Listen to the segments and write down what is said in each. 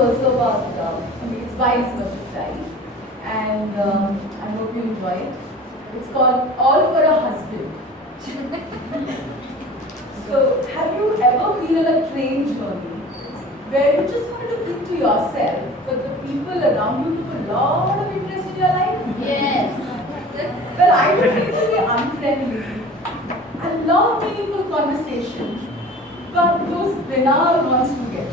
also about, it's by Ismat Chugtai, and I hope you enjoy it. It's called All for a Husband. So, have you ever been on a train journey where you just wanted to think to yourself, but the people around you took a lot of interest in your life? Yes. Well, I don't need to be unfriendly. I love meaningful conversations, but those banal ones to get.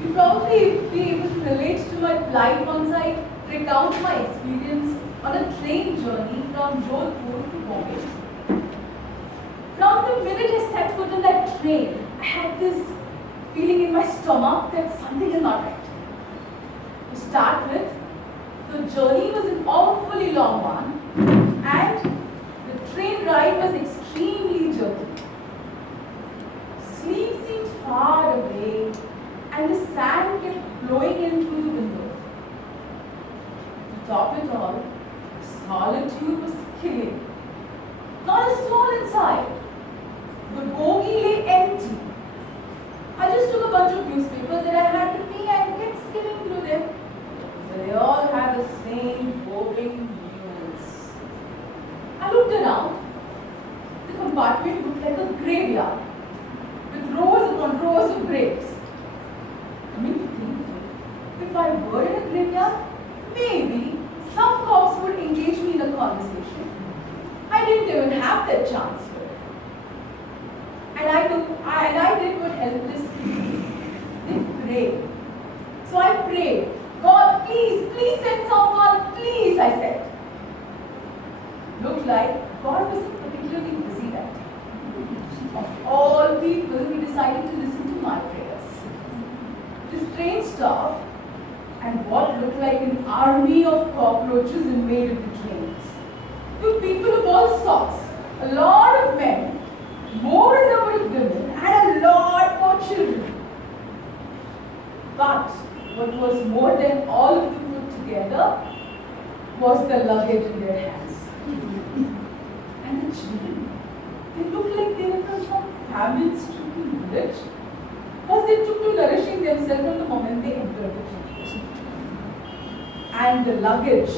You probably be able to relate to my plight once I recount my experience on a train journey from Jodhpur to Bombay. From the minute I set foot on that train, I had this feeling in my stomach that something is not right. To start with, the journey was an awfully long one, and the train ride was extremely jerky. Sleep seemed far away, and the sand kept blowing in through the window. To top it all, solitude was killing. Not a soul inside. The bogie lay empty. I just took a bunch of newspapers that I had with me and kept skimming through them. They all had the same boring news. I looked around. The compartment looked like a graveyard, with rows upon rows of graves. Coming to think, if I were in a graveyard, maybe some cops would engage me in a conversation. I didn't even have that chance for it. And I did what helpless people they pray. So I prayed, God, please, please send someone, please, I said. Looked like God wasn't particularly busy that day. Of all people, he decided to listen to my prayers. This train stopped, and what looked like an army of cockroaches invaded the trains. With people of all sorts, a lot of men, more number of women, and a lot more children. But what was more than all of them put together was the luggage in their hands. And the children, they looked like they were from some famine-stricken village, because they took to nourishing themselves from the moment they entered the train. And the luggage,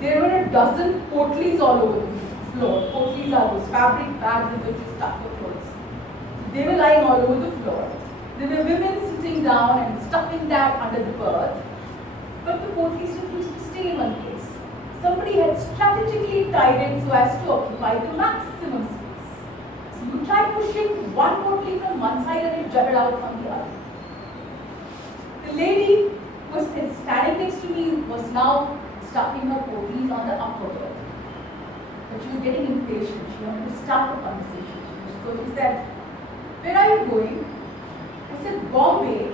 there were a dozen potlies all over the floor. Potlies are those fabric bags in which you stuff your clothes. They were lying all over the floor. There were women sitting down and stuffing that under the berth. But the potlies refused to stay in one place. Somebody had strategically tied it so as to occupy the maximum space. So you try pushing one potli from one side and it jutted out from the other. The lady who was standing next to me was now stuffing her potlies on the upper berth. But she was getting impatient. She wanted to start a conversation. So she said, "Where are you going?" I said, "Bombay."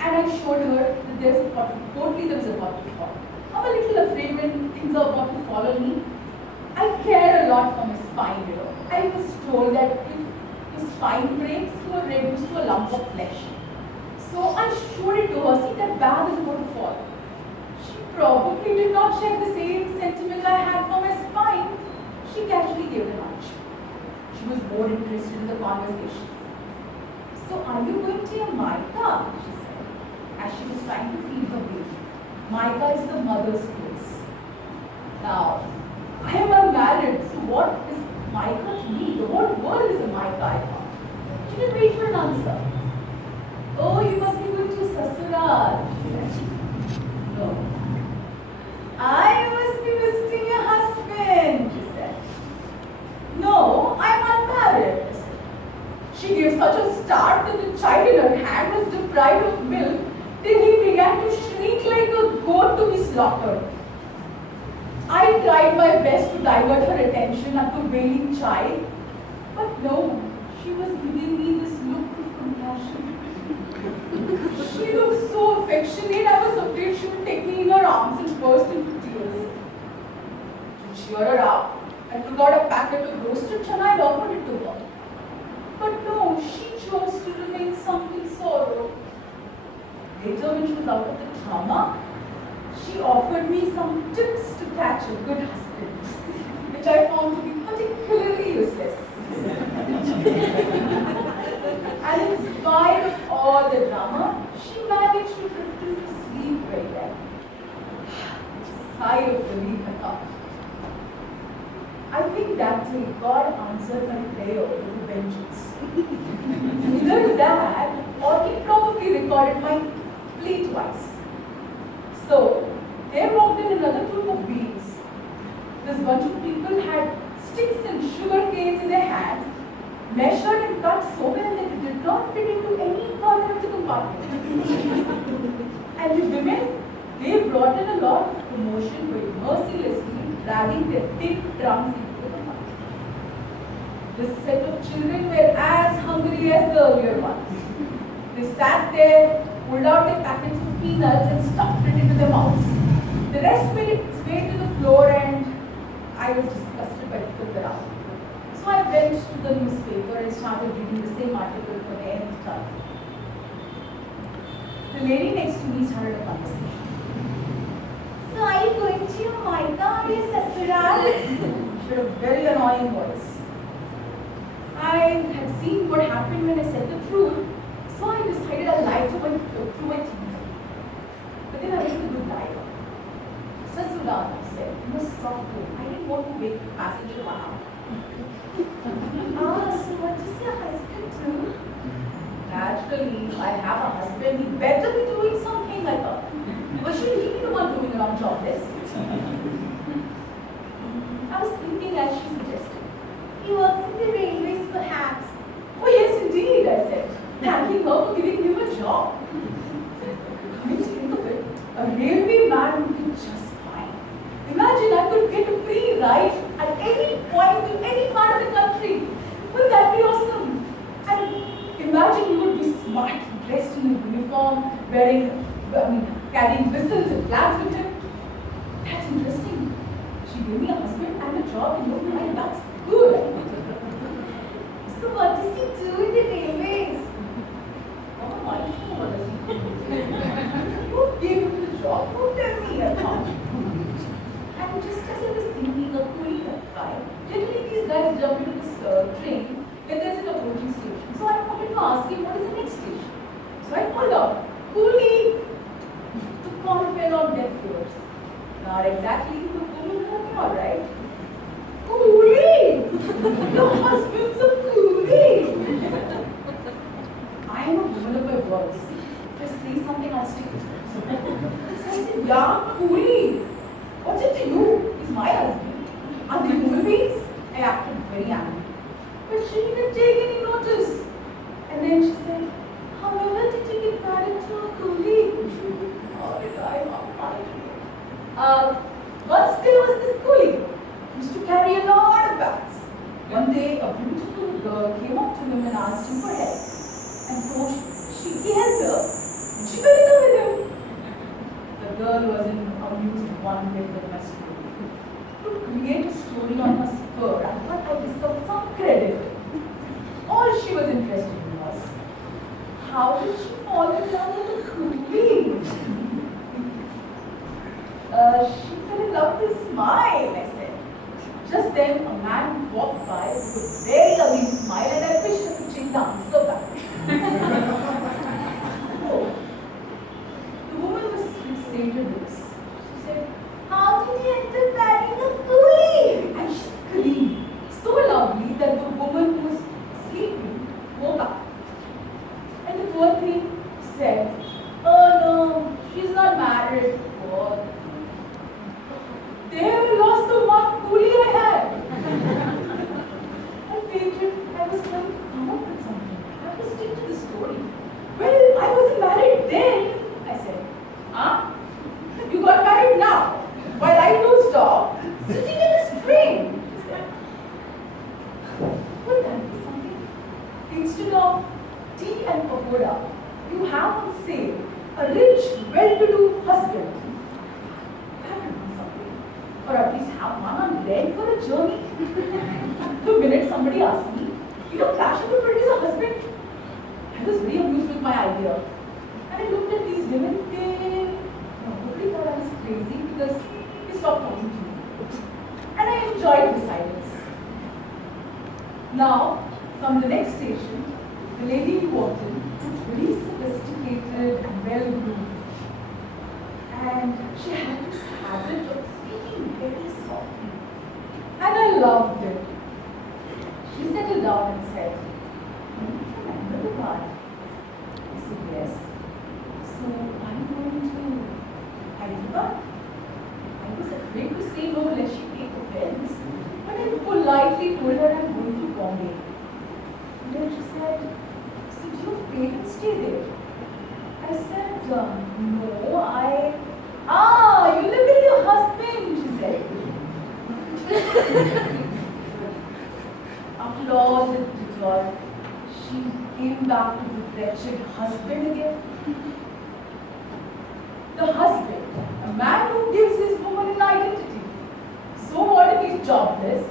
And I showed her that there's a potli that was about to fall. I'm a little afraid when things are about to fall on me. I care a lot for my spine, you know. I was told that if your spine breaks, you are reduced to a lump of flesh. So I showed it to her. See, that bag is about to fall. She probably did not share the same sentiment I had for my spine. She casually gave a nudge. She was more interested in the conversation. "So are you going to your Maika?" she said, as she was trying to feed her baby. Maika is the mother's place. Now, I am unmarried, so what is Maika to me? The whole world is a Maika, I thought. She didn't wait for an answer. "Oh, you must be going to Sasural," she said. "No. I must be visiting your husband," she said. "No, I am unmarried." She gave such a start that the child in her hand was deprived of milk till he began to shriek like a goat to be slaughtered. I tried my best to divert her attention at the wailing child, but no, she was giving me this look of compassion. She looked so affectionate, I was afraid she would take me in her arms and burst into tears. To cheer her up, I took out a packet of roasted chana and offered it to her. But no, she chose to remain sunk in sorrow. Later, when she was out of the trauma, she offered me some tips to catch a good husband, which I found to be particularly useless. And in spite of all the twice. So, there walked in another group of beings. This bunch of people had sticks and sugar canes in their hands, measured and cut so well that it did not fit into any corner of the compartment. And the women, they brought in a lot of commotion by mercilessly dragging their thick drums into the compartment. This set of children were as hungry as the earlier ones. They sat there, pulled out their packets of peanuts and stuffed it into their mouths. The rest made its way to the floor and I was disgusted by the filth around. So I went to the newspaper and started reading the same article for the nth time. The lady next to me started a conversation. So are you going to your Maika or your Sasural? She had a very annoying voice. I had seen what happened when I said the truth, so I decided I'd lie through my teeth. But then I was a good liar. Sasural, I said, in a soft tone. I didn't want to wake the passenger one up. So what does your husband do? Naturally, I have a husband. He better be doing something like that. Or should he be the one doing around jobless? I was thinking as she suggested. He works in the railways, perhaps. Oh yes, indeed, I said, thanking her for giving him a job. Coming to think of it, a railway man would be just fine. Imagine I could get a free ride at any point to any part of the country. Wouldn't that be awesome? And imagine you would be smart, dressed in a uniform, carrying whistles and flags with him. That's interesting. She gave me a husband and a job in no time. That's good. So what does he do in the railways? Oh, I don't know what does he do. You gave him the job. Don't tell me I can't. And just as I was thinking of cooling that guy, generally these guys jump into this train when there's an approaching station. So I wanted to ask him what is the next station. So I called out, "Coolie!" The call fell on deaf ears. Not exactly the coolie call, right? Coolie! Your husband's a coolie! I am a woman of my words. If I say something, I'll stick to it. So I said, "Yeah, coolie. What's it to you? He's my husband. Are they human beings?" I acted very angry. But she didn't take any notice. And then she said, "However, did you get married to a coolie?" How did I not marry you? Once there was this coolie. He used to carry a lot of bags. One day, a beautiful girl came up to him and asked him for help. And so he helped her. And she fell in love with him. The girl wasn't amused one bit with my story. To create a story on her spur, I thought I deserved some credit. All she was interested in was, how did she fall in love with a coolie? She fell in love with a smile, I said. Just then, a man walked by with a very ugly smile, and I wished I could change the answer back. Oh, the woman was fixated with this. She said, "How did he end up marrying a coolie?" And she screamed, so loudly that the woman who was sleeping woke up. And the poor thing said, "Oh no, she's not married." Poor. They have lost the one coolie I had. I fainted. I was trying to come up with something. I have to stick to the story. "Well, I wasn't married then," I said. "Huh? You got married now, while I dozed off, sitting in this train," he said. Would that be something? Instead of tea and pakoda, you have on sale a rich, well-to-do husband. That would be something. Or at least have one on rent for a journey. The minute somebody asked me, Flash would produce a husband. I was very amused with my idea. And I looked at these women, nobody thought I was crazy because they stopped talking to me. And I enjoyed the silence. Now, from the next station, the lady who walked in was very sophisticated and well-groomed. And she had this habit of speaking very softly. And I loved it. She settled down and said, "Do you remember the guy?" I said, "Yes." "So, are you going no, you live with your husband, she said. After all the detour, she came back to the wretched husband again. The husband, a man who gives his woman an identity. So what if he's jobless?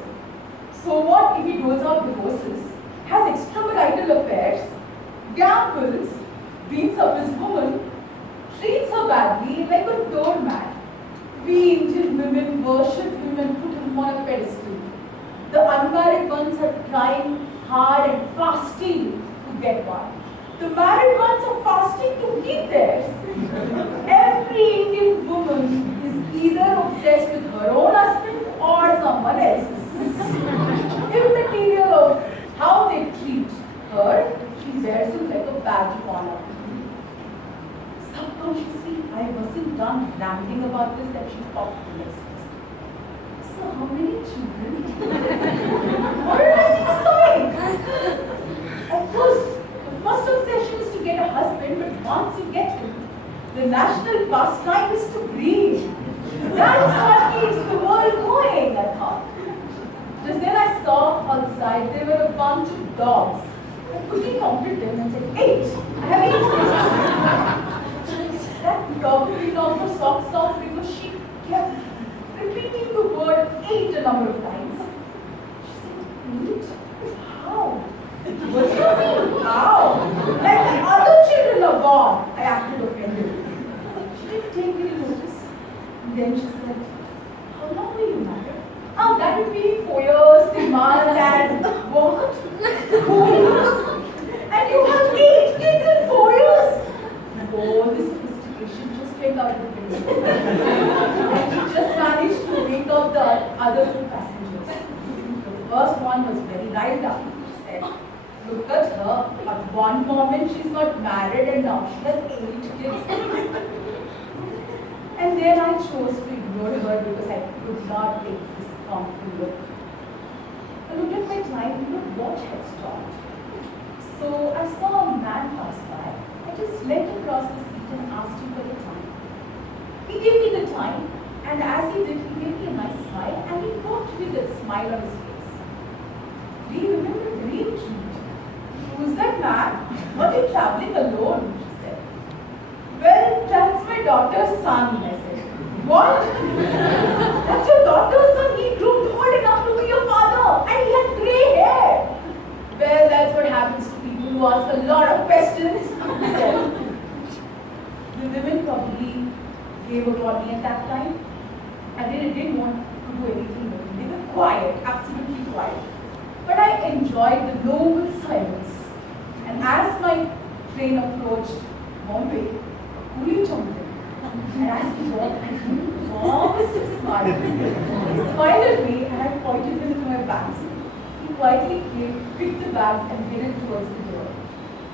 So what if he doles out divorces, has extramarital affairs, gambles, beats up his woman, treats her badly like a doormat? We Indian women worship him and put him on a pedestal. The unmarried ones are trying hard and fasting to get one. The married ones are fasting to keep theirs. Every Indian woman is either obsessed with her own husband or someone else's. Immaterial of how they treat her, she wears it like a badge of honor. Subconsciously, I wasn't done ranting about this that she popped the next question. So how many children? What did I see this coming? Of course, the first obsession is to get a husband, but once you get him, the national pastime is to breed. That's what keeps the world going, I thought. Just then I saw outside there were a bunch of dogs. I quickly counted them and said, 8. I have 8. That probably knocked her socks off because she kept repeating the word 8 a number of times. She said, 8? How? What do you mean, how? Like the other children are gone. I acted offended. She didn't take any notice. And then she said, how long were you married? Oh, that would be 4 years, 3 months, and what? 4 years? And you have 8 kids in 4 years? Oh, this sophistication just came out of the window. And she just managed to wake up the other 2 passengers. The first one was very riled up. She said, look at her. At one moment she's got married and now she has 8 kids. And then I chose to ignore her because I could not take this comfortable look. I looked at my time, watch had stopped. So I saw a man pass by. I just leant across the seat and asked him for the time. He gave me the time, and as he did, he gave me a nice smile, and he walked with a smile on his face. Do you remember very intrigued? Who's that man? Are you traveling alone? She said. Well, that's my daughter's son, I said. What? That's your daughter's son? He grew old enough to be your father, and he had grey hair. Well, that's what happens to people who ask a lot of questions. The women probably gave up on me at that time, and they didn't want to do anything with me. They were quiet, absolutely quiet. But I enjoyed the noble silence. And as my train approached Bombay, Coolie jumped in. And as he walked, I promised to smile. He smiled at me, and I pointed him to my bags. He quietly came, picked the bags, and headed towards the door. I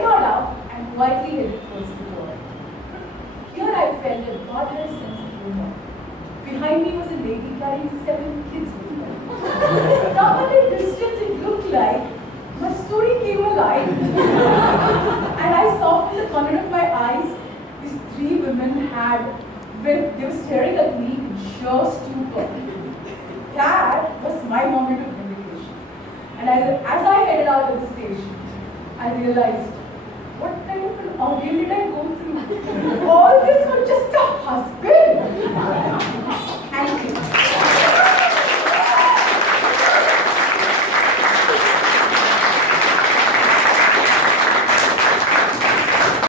got up and quietly headed towards the door. Here I felt a godless sense of humor. Behind me was a lady carrying 7 kids with her. Now at a distance it looked like my story came alive. And I saw from the corner of my eyes, these 3 women they were staring at me in sheer stupor. That was my moment of vindication. And as I headed out of the station, I realized, what kind of an ordeal did I go through? All this for just a husband.